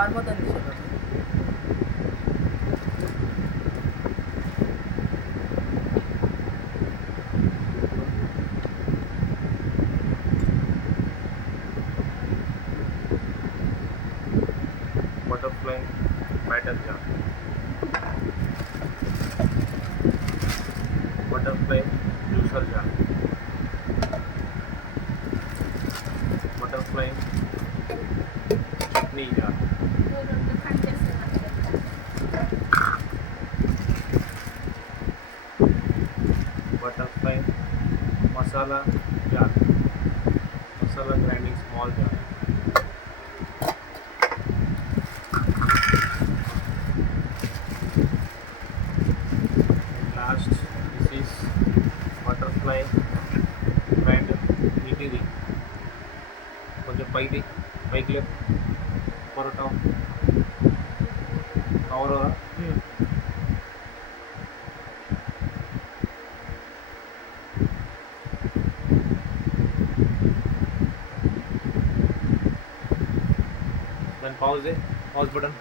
Flower मधून दिसत होते. Butterfly batter jar, butterfly juicer jar, butterfly chutney jar, butterfly masala jar, masala grinding small jar, last this is butterfly grinder nitty కొంచెం పైకి లేపు పొరటం cover then pause it, pause button.